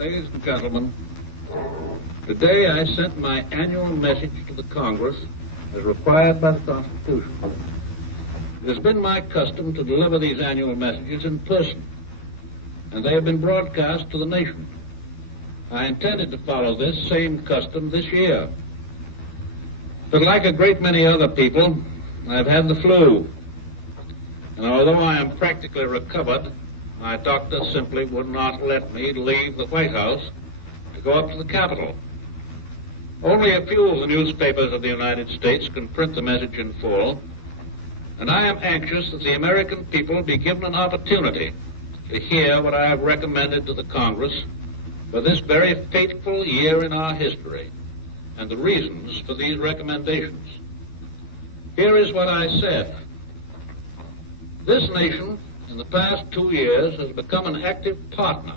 Ladies and gentlemen, today I sent my annual message to the Congress as required by the Constitution. It has been my custom to deliver these annual messages in person, and they have been broadcast to the nation. I intended to follow this same custom this year. But like a great many other people, I've had the flu. And although I am practically recovered, my doctor simply would not let me leave the White House to go up to the Capitol. Only a few of the newspapers of the United States can print the message in full, and I am anxious that the American people be given an opportunity to hear what I have recommended to the Congress for this very fateful year in our history, and the reasons for these recommendations. Here is what I said. This nation, in the past 2 years, has become an active partner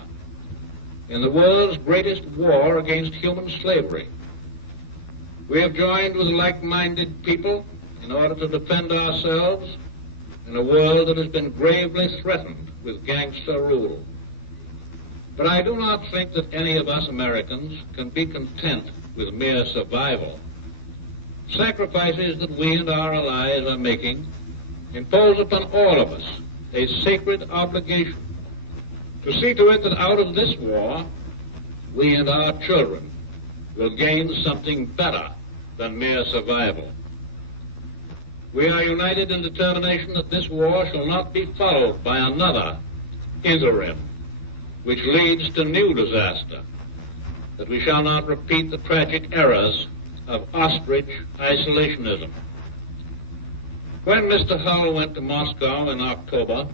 in the world's greatest war against human slavery. We have joined with like-minded people in order to defend ourselves in a world that has been gravely threatened with gangster rule. But I do not think that any of us Americans can be content with mere survival. Sacrifices that we and our allies are making impose upon all of us a sacred obligation to see to it that out of this war, we and our children will gain something better than mere survival. We are united in determination that this war shall not be followed by another interim, which leads to new disaster, that we shall not repeat the tragic errors of ostrich isolationism. When Mr. Hull went to Moscow in October,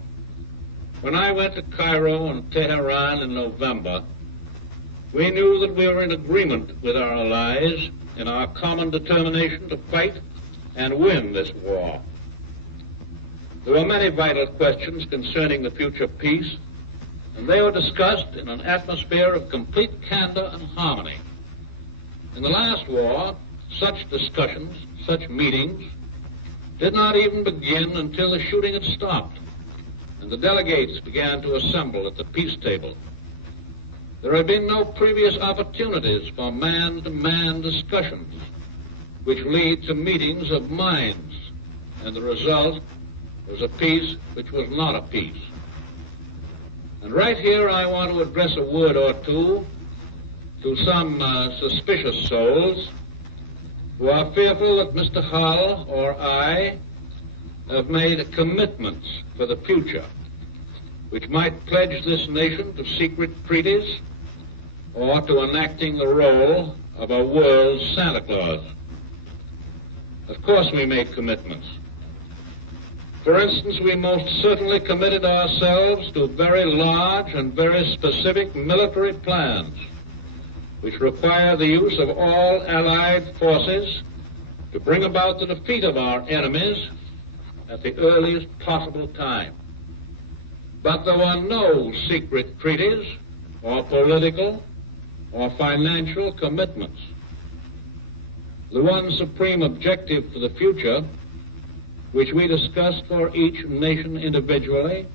when I went to Cairo and Tehran in November, we knew that we were in agreement with our allies in our common determination to fight and win this war. There were many vital questions concerning the future peace, and they were discussed in an atmosphere of complete candor and harmony. In the last war, such discussions, such meetings, did not even begin until the shooting had stopped and the delegates began to assemble at the peace table. There had been no previous opportunities for man-to-man discussions, which lead to meetings of minds, and the result was a peace which was not a peace. And right here I want to address a word or two to some suspicious souls who are fearful that Mr. Hull or I have made commitments for the future, which might pledge this nation to secret treaties or to enacting the role of a world Santa Claus. Of course we made commitments. For instance, we most certainly committed ourselves to very large and very specific military plans, which require the use of all allied forces to bring about the defeat of our enemies at the earliest possible time. But there were no secret treaties or political or financial commitments. The one supreme objective for the future, which we discussed for each nation individually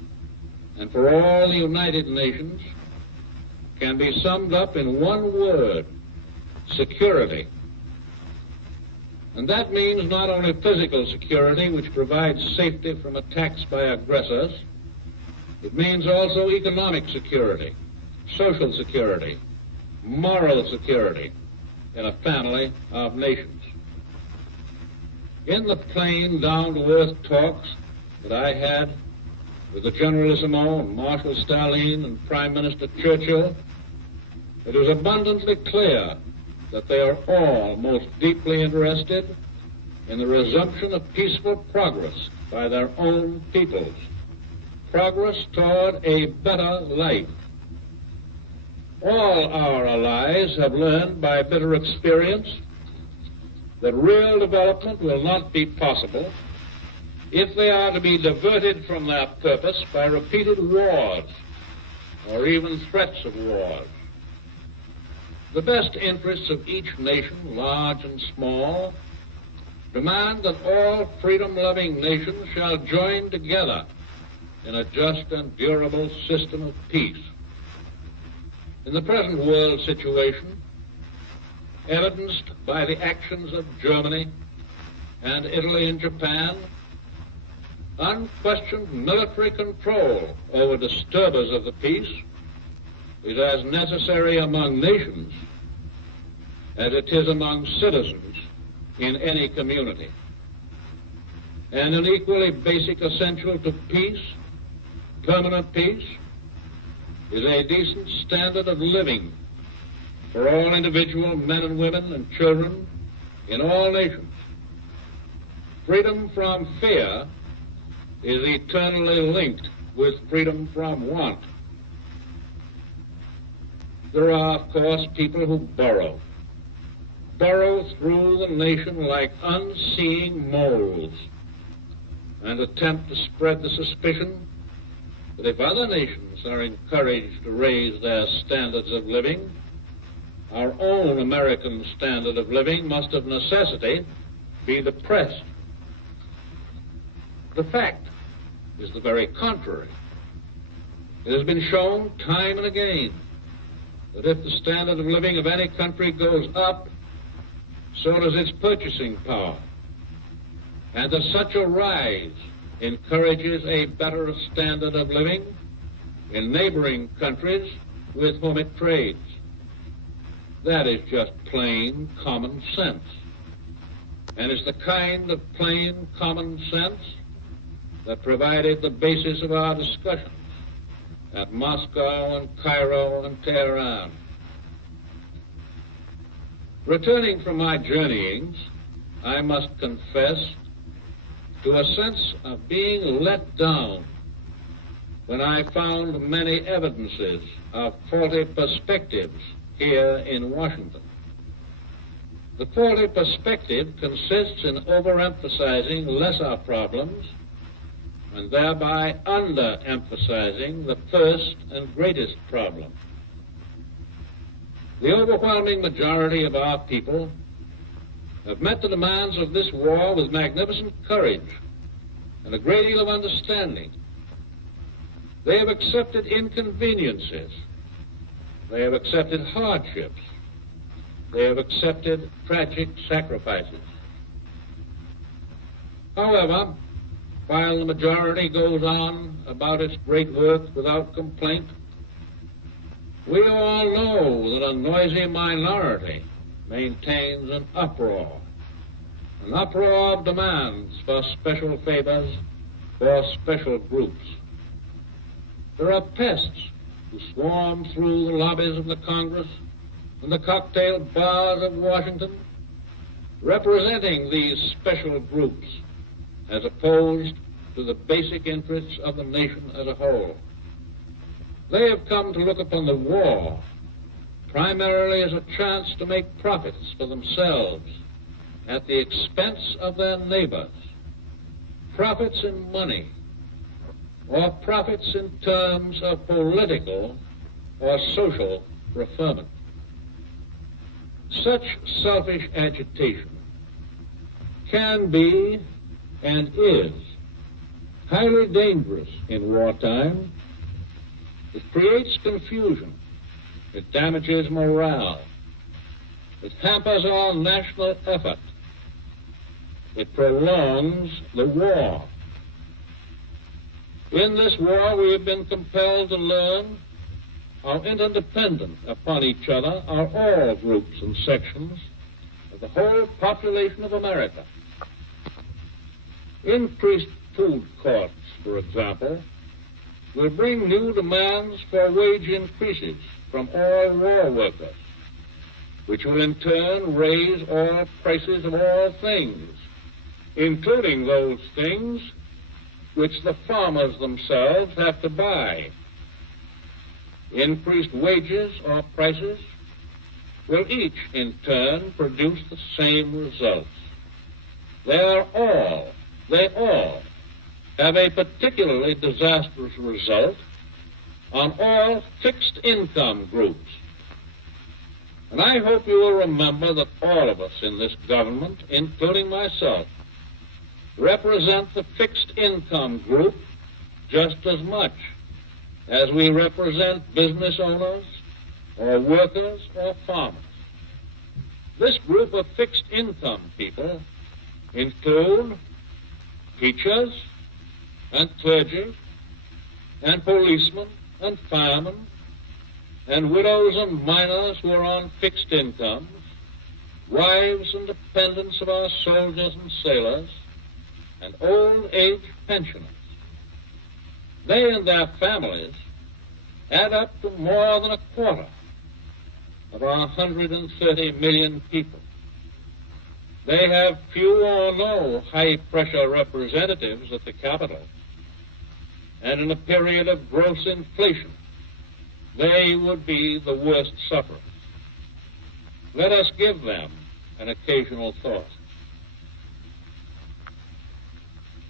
and for all the United Nations, can be summed up in one word: security. And that means not only physical security, which provides safety from attacks by aggressors, it means also economic security, social security, moral security in a family of nations. In the plain, down-to-earth talks that I had with the Generalissimo and Marshal Stalin and Prime Minister Churchill, it was abundantly clear that they are all most deeply interested in the resumption of peaceful progress by their own peoples, progress toward a better life. All our allies have learned by bitter experience that real development will not be possible if they are to be diverted from their purpose by repeated wars or even threats of wars. The best interests of each nation, large and small, demand that all freedom-loving nations shall join together in a just and durable system of peace. In the present world situation, evidenced by the actions of Germany and Italy and Japan, unquestioned military control over disturbers of the peace is as necessary among nations as it is among citizens in any community. And an equally basic essential to peace, permanent peace, is a decent standard of living for all individual men and women and children in all nations. Freedom from fear is eternally linked with freedom from want. There are, of course, people who burrow through the nation like unseeing moles and attempt to spread the suspicion that if other nations are encouraged to raise their standards of living, our own American standard of living must of necessity be depressed. The fact is the very contrary. It has been shown time and again that if the standard of living of any country goes up, so does its purchasing power, and that such a rise encourages a better standard of living in neighboring countries with whom it trades. That is just plain common sense, and it's the kind of plain common sense that provided the basis of our discussions at Moscow and Cairo and Tehran. Returning from my journeyings, I must confess to a sense of being let down when I found many evidences of faulty perspectives here in Washington. The faulty perspective consists in overemphasizing lesser problems and thereby underemphasizing the first and greatest problem. The overwhelming majority of our people have met the demands of this war with magnificent courage and a great deal of understanding. They have accepted inconveniences. They have accepted hardships. They have accepted tragic sacrifices. However, while the majority goes on about its great work without complaint, we all know that a noisy minority maintains an uproar of demands for special favors for special groups. There are pests who swarm through the lobbies of the Congress and the cocktail bars of Washington, representing these special groups as opposed to the basic interests of the nation as a whole. They have come to look upon the war primarily as a chance to make profits for themselves at the expense of their neighbors, profits in money, or profits in terms of political or social preferment. Such selfish agitation can be and is highly dangerous in wartime. It creates confusion. It damages morale. It hampers our national effort. It prolongs the war. In this war, we have been compelled to learn how interdependent upon each other are all groups and sections of the whole population of America. Increased food costs, for example, will bring new demands for wage increases from all war workers, which will in turn raise all prices of all things, including those things which the farmers themselves have to buy. Increased wages or prices will each in turn produce the same results. They all have a particularly disastrous result on all fixed income groups. And I hope you will remember that all of us in this government, including myself, represent the fixed income group just as much as we represent business owners, or workers or farmers. This group of fixed income people include teachers and clergy and policemen and firemen and widows and minors who are on fixed incomes, wives and dependents of our soldiers and sailors, and old age pensioners. They and their families add up to more than a quarter of our 130 million people. They have few or no high-pressure representatives at the Capitol, and in a period of gross inflation, they would be the worst sufferers. Let us give them an occasional thought.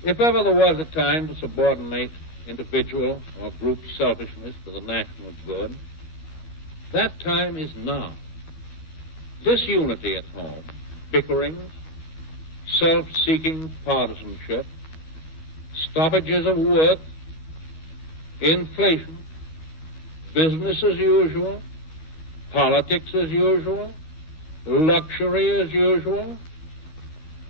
If ever there was a time to subordinate individual or group selfishness to the national good, that time is now. Disunity at home, bickerings, self-seeking partisanship, stoppages of work, inflation, business as usual, politics as usual, luxury as usual,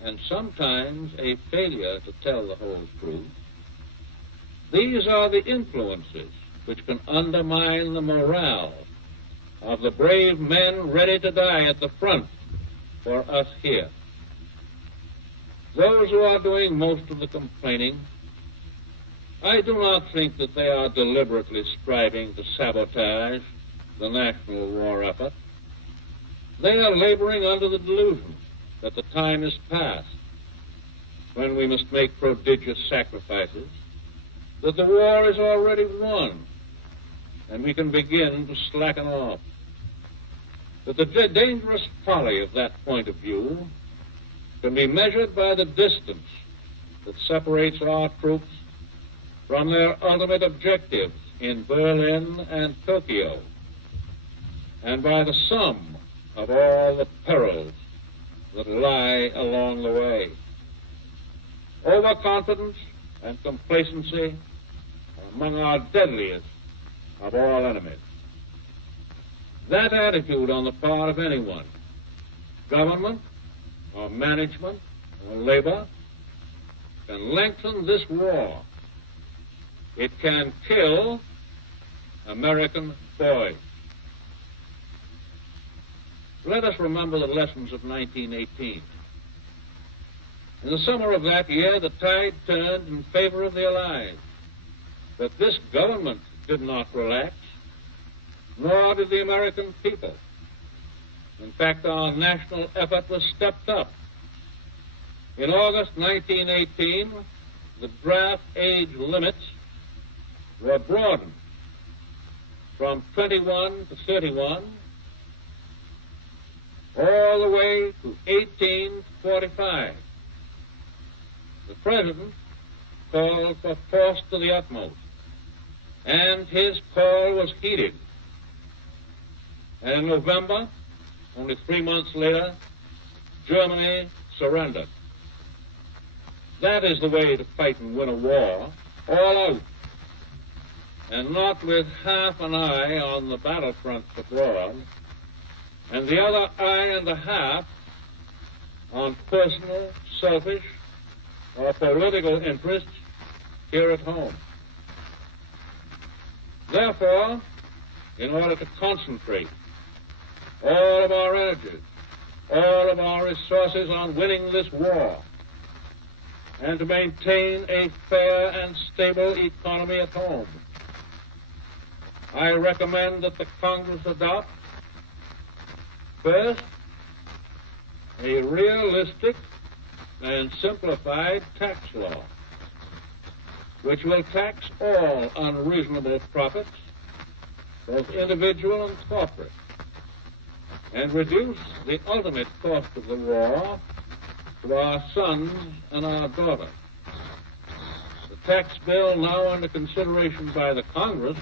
and sometimes a failure to tell the whole truth. These are the influences which can undermine the morale of the brave men ready to die at the front for us here. Those who are doing most of the complaining, I do not think that they are deliberately striving to sabotage the national war effort. They are laboring under the delusion that the time is past when we must make prodigious sacrifices, that the war is already won, and we can begin to slacken off. But the dangerous folly of that point of view can be measured by the distance that separates our troops from their ultimate objectives in Berlin and Tokyo, and by the sum of all the perils that lie along the way. Overconfidence and complacency are among our deadliest of all enemies. That attitude on the part of anyone, government or management or labor, can lengthen this war. It can kill American boys. Let us remember the lessons of 1918. In the summer of that year, the tide turned in favor of the Allies. But this government did not relax, nor did the American people. In fact, our national effort was stepped up. In August 1918, the draft age limits were broadened from 21 to 31, all the way to 18 to 45. The President called for force to the utmost, and his call was heeded. And in November, only 3 months later, Germany surrendered. That is the way to fight and win a war, all out, and not with half an eye on the battlefront abroad, and the other eye and a half on personal, selfish, or political interests here at home. Therefore, in order to concentrate all of our energies, all of our resources on winning this war, and to maintain a fair and stable economy at home, I recommend that the Congress adopt, first, a realistic and simplified tax law, which will tax all unreasonable profits, both individual and corporate, and reduce the ultimate cost of the war to our sons and our daughters. The tax bill now under consideration by the Congress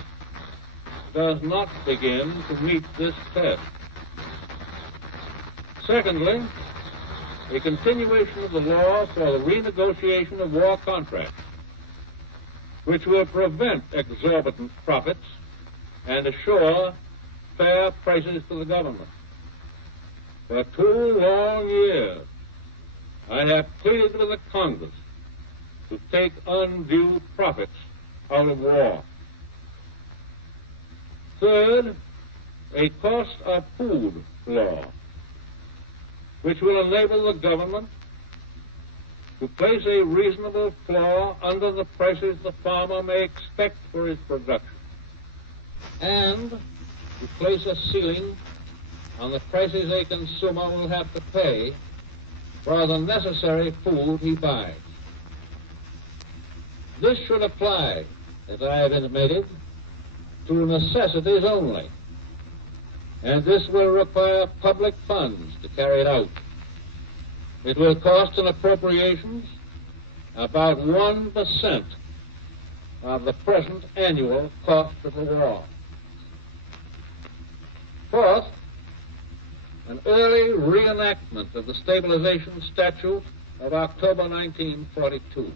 does not begin to meet this test. Secondly, a continuation of the law for the renegotiation of war contracts, which will prevent exorbitant profits and assure fair prices to the government. For 2 long years, I have pleaded with the Congress to take undue profits out of war. Third, a cost of food law, which will enable the government to place a reasonable floor under the prices the farmer may expect for his production, and to place a ceiling on the prices a consumer will have to pay for the necessary food he buys. This should apply, as I have intimated, to necessities only, and this will require public funds to carry it out. It will cost in appropriations about 1% of the present annual cost of the war. Fourth, an early reenactment of the Stabilization Statute of October 1942.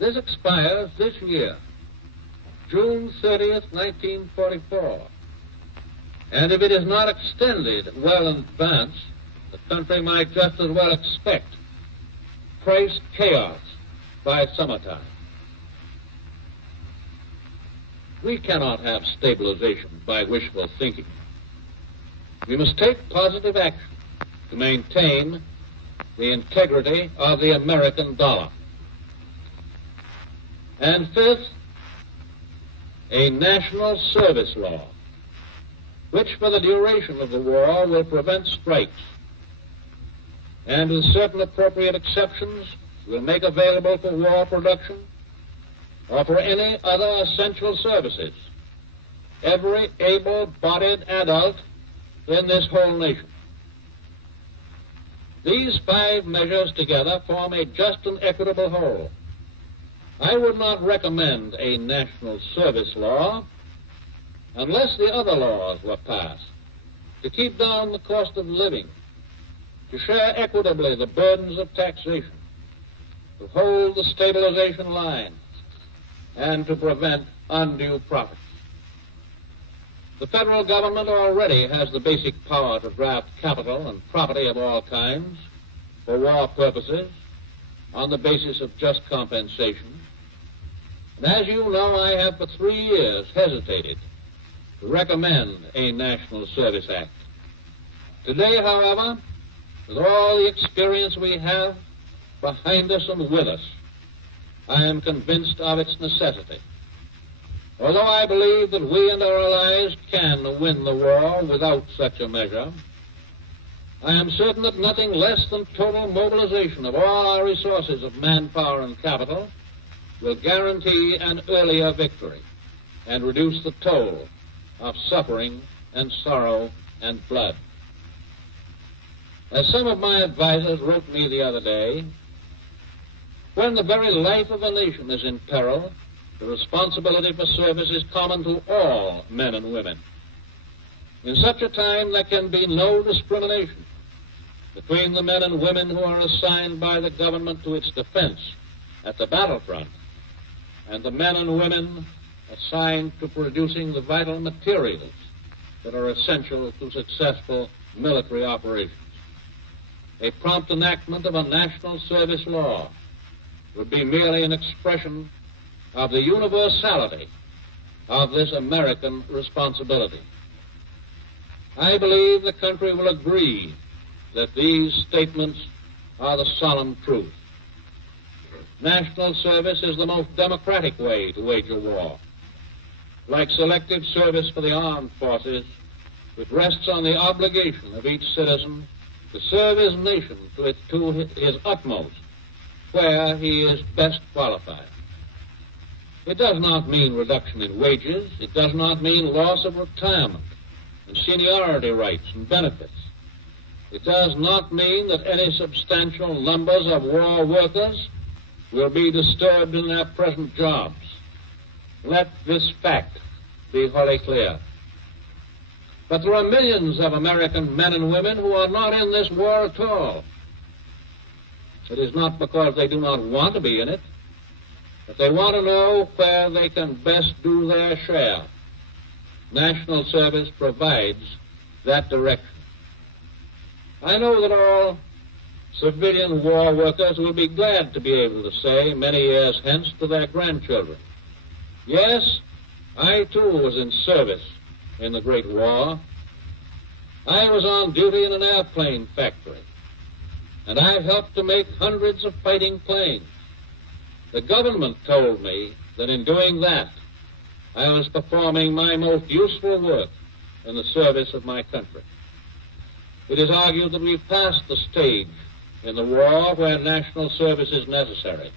This expires this year, June 30th, 1944. And if it is not extended well in advance, the country might just as well expect price chaos by summertime. We cannot have stabilization by wishful thinking. We must take positive action to maintain the integrity of the American dollar. And fifth, a national service law, which for the duration of the war will prevent strikes, and with certain appropriate exceptions will make available for war production or for any other essential services every able-bodied adult in this whole nation. These 5 measures together form a just and equitable whole. I would not recommend a national service law unless the other laws were passed to keep down the cost of living, to share equitably the burdens of taxation, to hold the stabilization line, and to prevent undue profits. The federal government already has the basic power to draft capital and property of all kinds for war purposes on the basis of just compensation. And as you know, I have for 3 years hesitated to recommend a National Service Act. Today, however, with all the experience we have behind us and with us, I am convinced of its necessity. Although I believe that we and our allies can win the war without such a measure, I am certain that nothing less than total mobilization of all our resources of manpower and capital will guarantee an earlier victory and reduce the toll of suffering and sorrow and blood. As some of my advisers wrote me the other day, when the very life of a nation is in peril, the responsibility for service is common to all men and women. In such a time, there can be no discrimination between the men and women who are assigned by the government to its defense at the battlefront and the men and women assigned to producing the vital materials that are essential to successful military operations. A prompt enactment of a national service law would be merely an expression of the universality of this American responsibility. I believe the country will agree that these statements are the solemn truth. National service is the most democratic way to wage a war. Like selective service for the armed forces, it rests on the obligation of each citizen to serve his nation to his utmost where he is best qualified. It does not mean reduction in wages. It does not mean loss of retirement and seniority rights and benefits. It does not mean that any substantial numbers of war workers will be disturbed in their present jobs. Let this fact be wholly clear. But there are millions of American men and women who are not in this war at all. It is not because they do not want to be in it, but they want to know where they can best do their share. national service provides that direction. I know that all civilian war workers will be glad to be able to say many years hence to their grandchildren, yes, I too was in service in the Great War. I was on duty in an airplane factory, and I helped to make hundreds of fighting planes. The government told me that in doing that, I was performing my most useful work in the service of my country. It is argued that we've passed the stage in the war where national service is necessary.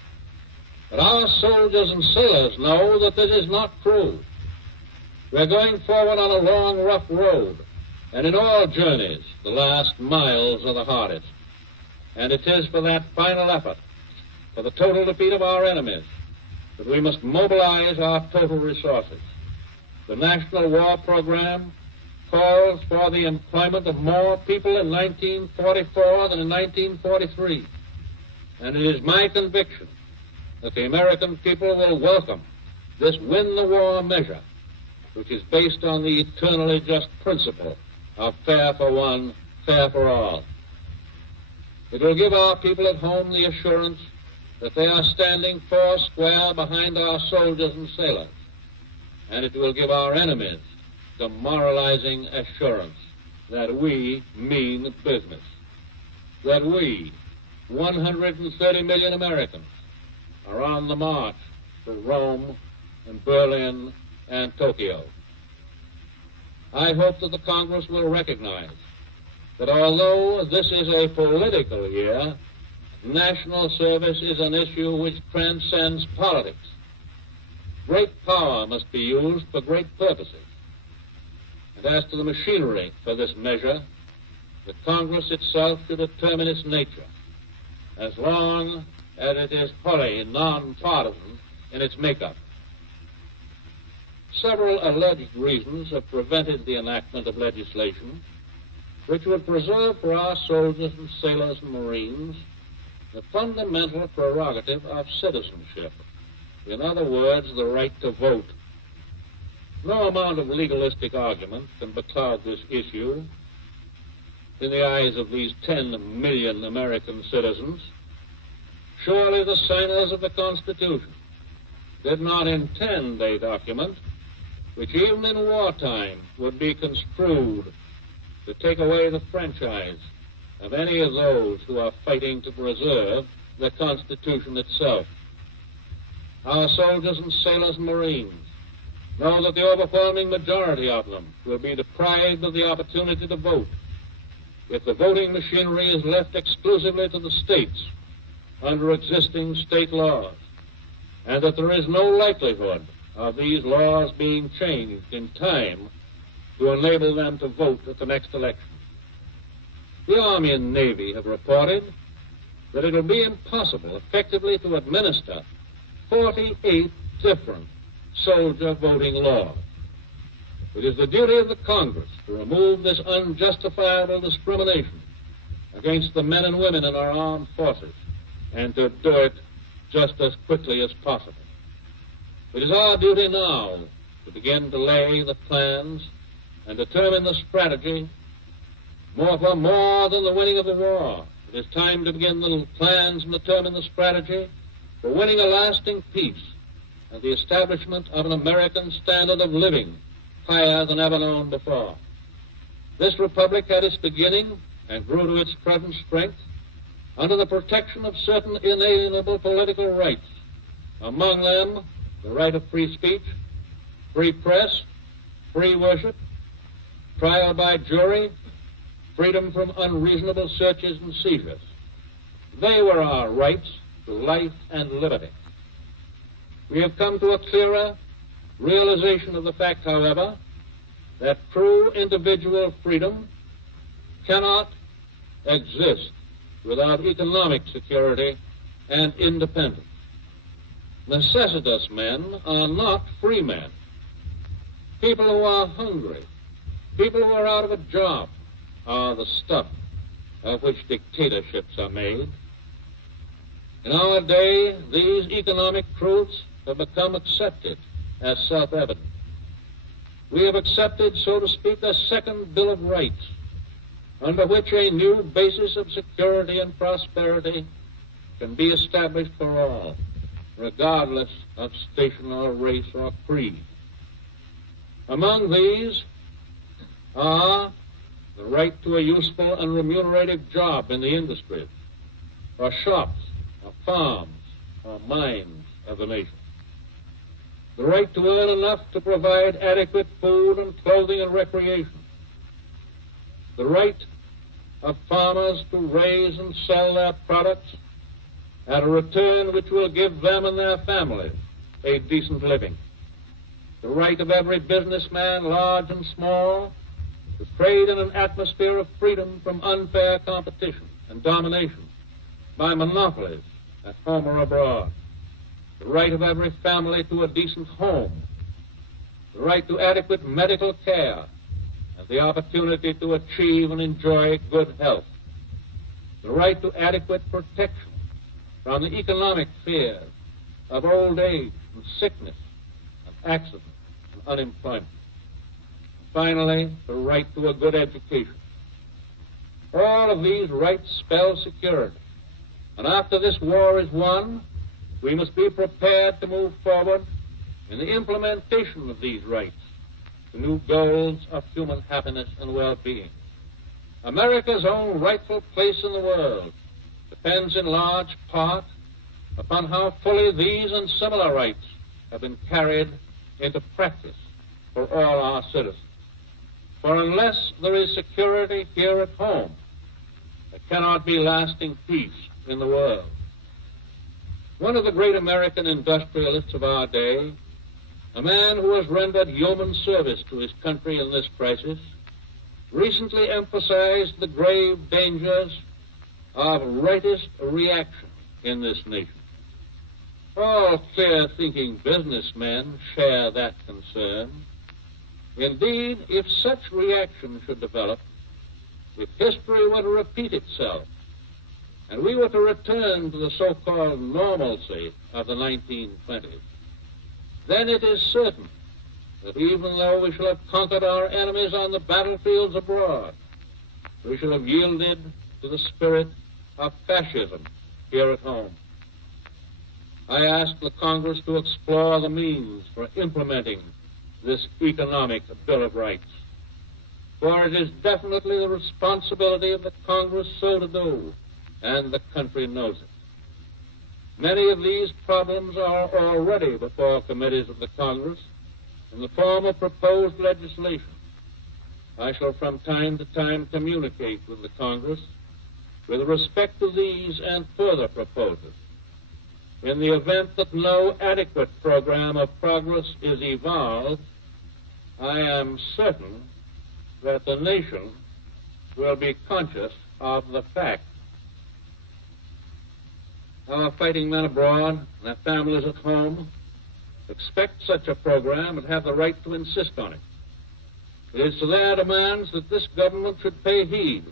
But our soldiers and sailors know that this is not true. We're going forward on a long, rough road, and in all journeys, the last miles are the hardest. And it is for that final effort, for the total defeat of our enemies, that we must mobilize our total resources. The National War Program calls for the employment of more people in 1944 than in 1943. And it is my conviction that the American people will welcome this win-the-war measure, which is based on the eternally just principle of fair for one, fair for all. It will give our people at home the assurance that they are standing four square behind our soldiers and sailors, and it will give our enemies the moralizing assurance that we mean business, that we, 130 million Americans, are on the march to Rome and Berlin and Tokyo. I hope that the Congress will recognize that although this is a political year, national service is an issue which transcends politics. Great power must be used for great purposes. And as to the machinery for this measure, the Congress itself should determine its nature, as long as it is wholly nonpartisan in its makeup. Several alleged reasons have prevented the enactment of legislation which would preserve for our soldiers and sailors and Marines the fundamental prerogative of citizenship. In other words, the right to vote. No amount of legalistic argument can becloud this issue in the eyes of these 10 million American citizens. Surely the signers of the Constitution did not intend a document which even in wartime would be construed to take away the franchise of any of those who are fighting to preserve the Constitution itself. Our soldiers and sailors and Marines know that the overwhelming majority of them will be deprived of the opportunity to vote if the voting machinery is left exclusively to the states under existing state laws, and that there is no likelihood of these laws being changed in time to enable them to vote at the next election. The Army and Navy have reported that it will be impossible effectively to administer 48 different soldier voting laws. It is the duty of the Congress to remove this unjustifiable discrimination against the men and women in our armed forces, and to do it just as quickly as possible. It is our duty now to begin to lay the plans and determine the strategy more than the winning of the war. It is time to begin the plans and determine the strategy for winning a lasting peace and the establishment of an American standard of living higher than ever known before. This republic had its beginning and grew to its present strength under the protection of certain inalienable political rights, among them the right of free speech, free press, free worship, trial by jury, freedom from unreasonable searches and seizures. They were our rights to life and liberty. We have come to a clearer realization of the fact, however, that true individual freedom cannot exist without economic security and independence. Necessitous men are not free men. People who are hungry, people who are out of a job, are the stuff of which dictatorships are made. In our day, these economic truths have become accepted as self-evident. we have accepted, so to speak, a second Bill of Rights, under which a new basis of security and prosperity can be established for all, regardless of station or race or creed. Among these are the right to a useful and remunerative job in the industries, or shops, or farms, or mines of the nation. The right to earn enough to provide adequate food and clothing and recreation. The right of farmers to raise and sell their products at a return which will give them and their families a decent living. The right of every businessman, large and small, to trade in an atmosphere of freedom from unfair competition and domination by monopolies at home or abroad. The right of every family to a decent home. The right to adequate medical care and the opportunity to achieve and enjoy good health. The right to adequate protection from the economic fears of old age and sickness and accident and unemployment. Finally, the right to a good education. All of these rights spell security. And after this war is won, we must be prepared to move forward in the implementation of these rights to new goals of human happiness and well-being. America's own rightful place in the world depends in large part upon how fully these and similar rights have been carried into practice for all our citizens. For unless there is security here at home, there cannot be lasting peace in the world. One of the great American industrialists of our day, a man who has rendered yeoman service to his country in this crisis, recently emphasized the grave dangers of rightist reaction in this nation. All clear-thinking businessmen share that concern. Indeed, if such reaction should develop, if history were to repeat itself, and we were to return to the so-called normalcy of the 1920s, then it is certain that even though we shall have conquered our enemies on the battlefields abroad, we shall have yielded to the spirit of fascism here at home. I ask the Congress to explore the means for implementing this economic Bill of Rights, for it is definitely the responsibility of the Congress so to do, and the country knows it. Many of these problems are already before committees of the Congress in the form of proposed legislation. I shall from time to time communicate with the Congress with respect to these and further proposals. In the event that no adequate program of progress is evolved, I am certain that the nation will be conscious of the fact. Our fighting men abroad and their families at home expect such a program and have the right to insist on it. It is to their demands that this government should pay heed,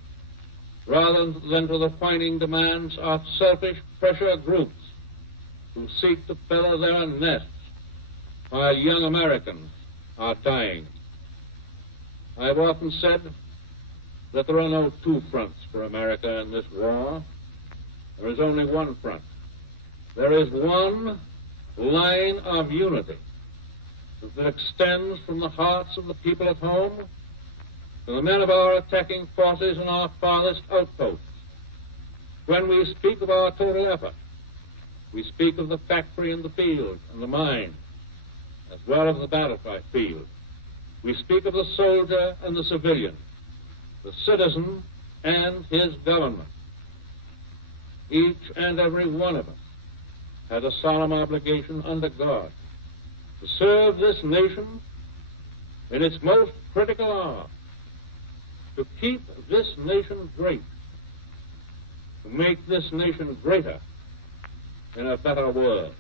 rather than to the whining demands of selfish pressure groups who seek to feather their nests while young Americans are dying. I have often said that there are no two fronts for America in this war. There is only one front. There is one line of unity that extends from the hearts of the people at home to the men of our attacking forces and our farthest outposts. When we speak of our total effort, we speak of the factory and the field and the mine, as well as the battlefield. We speak of the soldier and the civilian, the citizen and his government. Each and every one of us has a solemn obligation under God to serve this nation in its most critical hour, to keep this nation great, to make this nation greater in a better world.